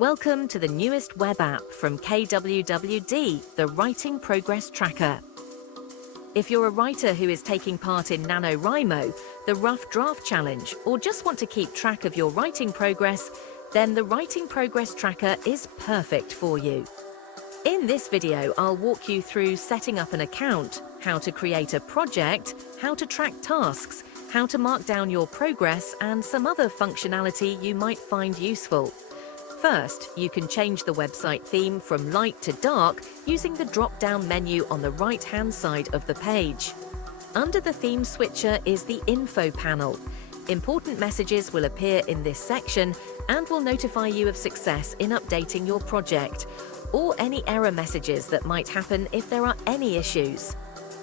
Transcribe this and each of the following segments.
Welcome to the newest web app from KWWD, the Writing Progress Tracker. If you're a writer who is taking part in NaNoWriMo, the Rough Draft Challenge, or just want to keep track of your writing progress, then the Writing Progress Tracker is perfect for you. In this video, I'll walk you through setting up an account, how to create a project, how to track tasks, how to mark down your progress, and some other functionality you might find useful. First, you can change the website theme from light to dark using the drop-down menu on the right-hand side of the page. Under the theme switcher is the info panel. Important messages will appear in this section and will notify you of success in updating your project, or any error messages that might happen if there are any issues.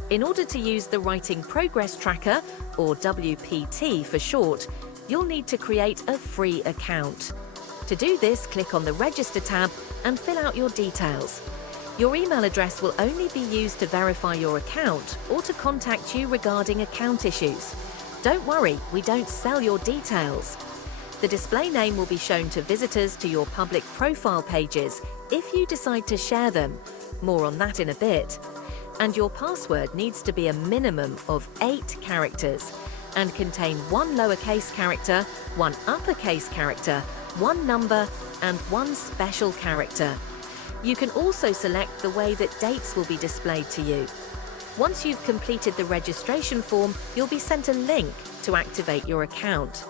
In order to use the Writing Progress Tracker, or WPT for short, you'll need to create a free account. To do this, click on the Register tab and fill out your details. Your email address will only be used to verify your account or to contact you regarding account issues. Don't worry, we don't sell your details. The display name will be shown to visitors to your public profile pages if you decide to share them. More on that in a bit. And your password needs to be a minimum of 8 characters and contain 1 lowercase character, 1 uppercase character, 1 number, and 1 special character. You can also select the way that dates will be displayed to you. Once you've completed the registration form, you'll be sent a link to activate your account.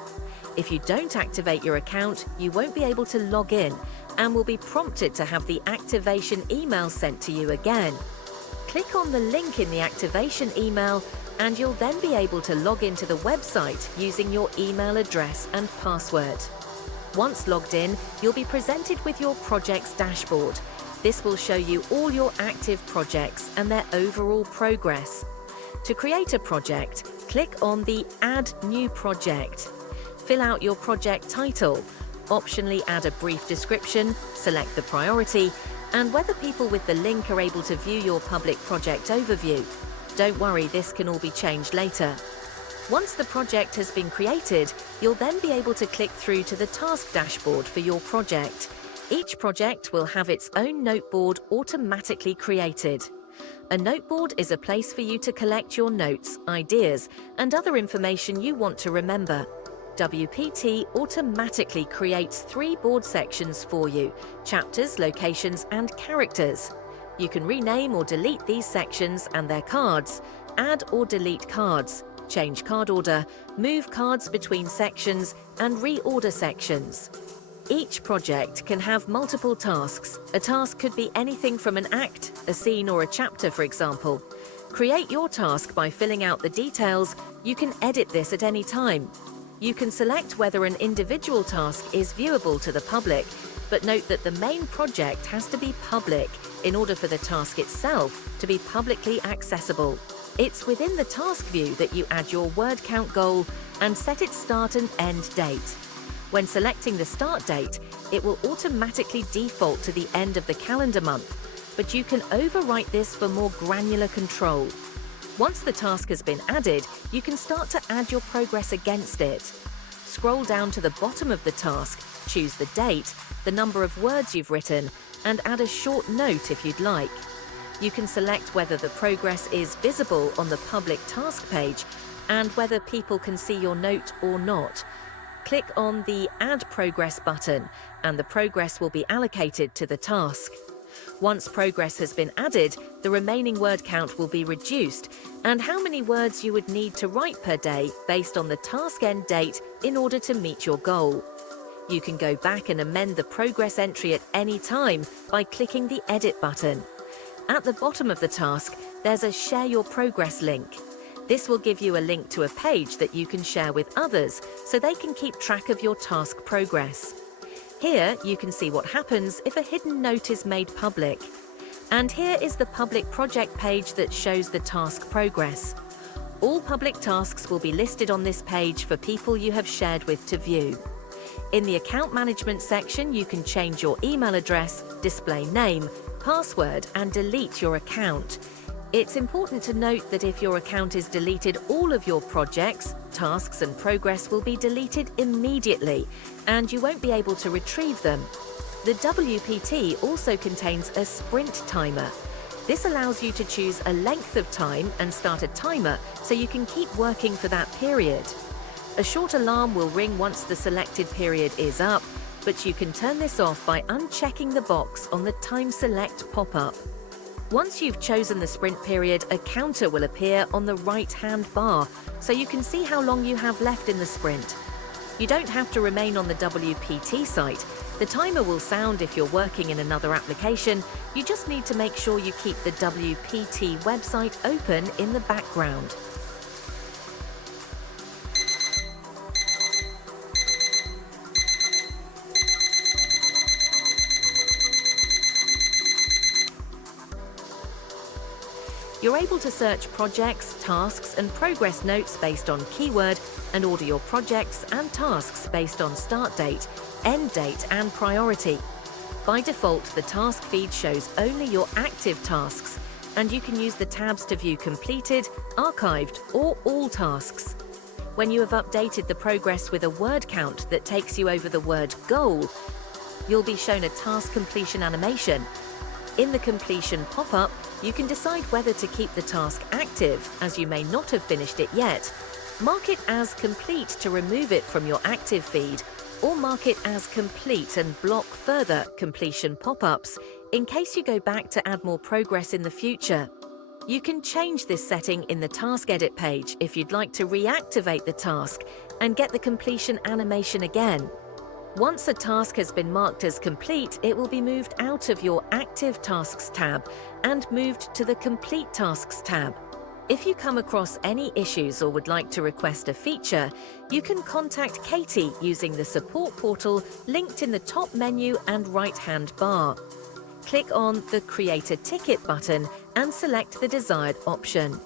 If you don't activate your account, you won't be able to log in and will be prompted to have the activation email sent to you again. Click on the link in the activation email and you'll then be able to log into the website using your email address and password. Once logged in, you'll be presented with your project's dashboard. This will show you all your active projects and their overall progress. To create a project, click on the Add New Project. Fill out your project title, optionally add a brief description, select the priority, and whether people with the link are able to view your public project overview. Don't worry, this can all be changed later. Once the project has been created, you'll then be able to click through to the task dashboard for your project. Each project will have its own noteboard automatically created. A noteboard is a place for you to collect your notes, ideas, and other information you want to remember. WPT automatically creates 3 board sections for you: chapters, locations, and characters. You can rename or delete these sections and their cards, add or delete cards, change card order, move cards between sections, and reorder sections. Each project can have multiple tasks. A task could be anything from an act, a scene, or a chapter, for example. Create your task by filling out the details. You can edit this at any time. You can select whether an individual task is viewable to the public, but note that the main project has to be public in order for the task itself to be publicly accessible. It's within the task view that you add your word count goal and set its start and end date. When selecting the start date, it will automatically default to the end of the calendar month, but you can overwrite this for more granular control. Once the task has been added, you can start to add your progress against it. Scroll down to the bottom of the task, choose the date, the number of words you've written, and add a short note if you'd like. You can select whether the progress is visible on the public task page and whether people can see your note or not. Click on the Add Progress button and the progress will be allocated to the task. Once progress has been added, the remaining word count will be reduced and how many words you would need to write per day based on the task end date in order to meet your goal. You can go back and amend the progress entry at any time by clicking the Edit button. At the bottom of the task, there's a Share Your Progress link. This will give you a link to a page that you can share with others so they can keep track of your task progress. Here, you can see what happens if a hidden note is made public. And here is the public project page that shows the task progress. All public tasks will be listed on this page for people you have shared with to view. In the Account Management section, you can change your email address, display name, password, and delete your account. It's important to note that if your account is deleted, all of your projects, tasks, and progress will be deleted immediately, and you won't be able to retrieve them. The WPT also contains a sprint timer. This allows you to choose a length of time and start a timer so you can keep working for that period. A short alarm will ring once the selected period is up, but you can turn this off by unchecking the box on the Time Select pop-up. Once you've chosen the sprint period, a counter will appear on the right-hand bar, so you can see how long you have left in the sprint. You don't have to remain on the WPT site. The timer will sound if you're working in another application. You just need to make sure you keep the WPT website open in the background. You're able to search projects, tasks, and progress notes based on keyword, and order your projects and tasks based on start date, end date, and priority. By default, the task feed shows only your active tasks, and you can use the tabs to view completed, archived, or all tasks. When you have updated the progress with a word count that takes you over the word goal, you'll be shown a task completion animation. In the completion pop-up, you can decide whether to keep the task active, as you may not have finished it yet, mark it as complete to remove it from your active feed, or mark it as complete and block further completion pop-ups in case you go back to add more progress in the future. You can change this setting in the Task Edit page if you'd like to reactivate the task and get the completion animation again. Once a task has been marked as complete, it will be moved out of your Active Tasks tab and moved to the Complete Tasks tab. If you come across any issues or would like to request a feature, you can contact Katie using the support portal linked in the top menu and right-hand bar. Click on the Create a Ticket button and select the desired option.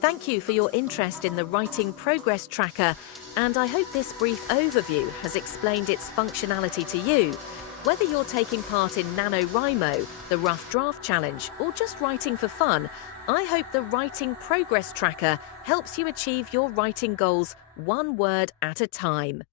Thank you for your interest in the Writing Progress Tracker, and I hope this brief overview has explained its functionality to you. Whether you're taking part in NaNoWriMo, the Rough Draft Challenge, or just writing for fun, I hope the Writing Progress Tracker helps you achieve your writing goals one word at a time.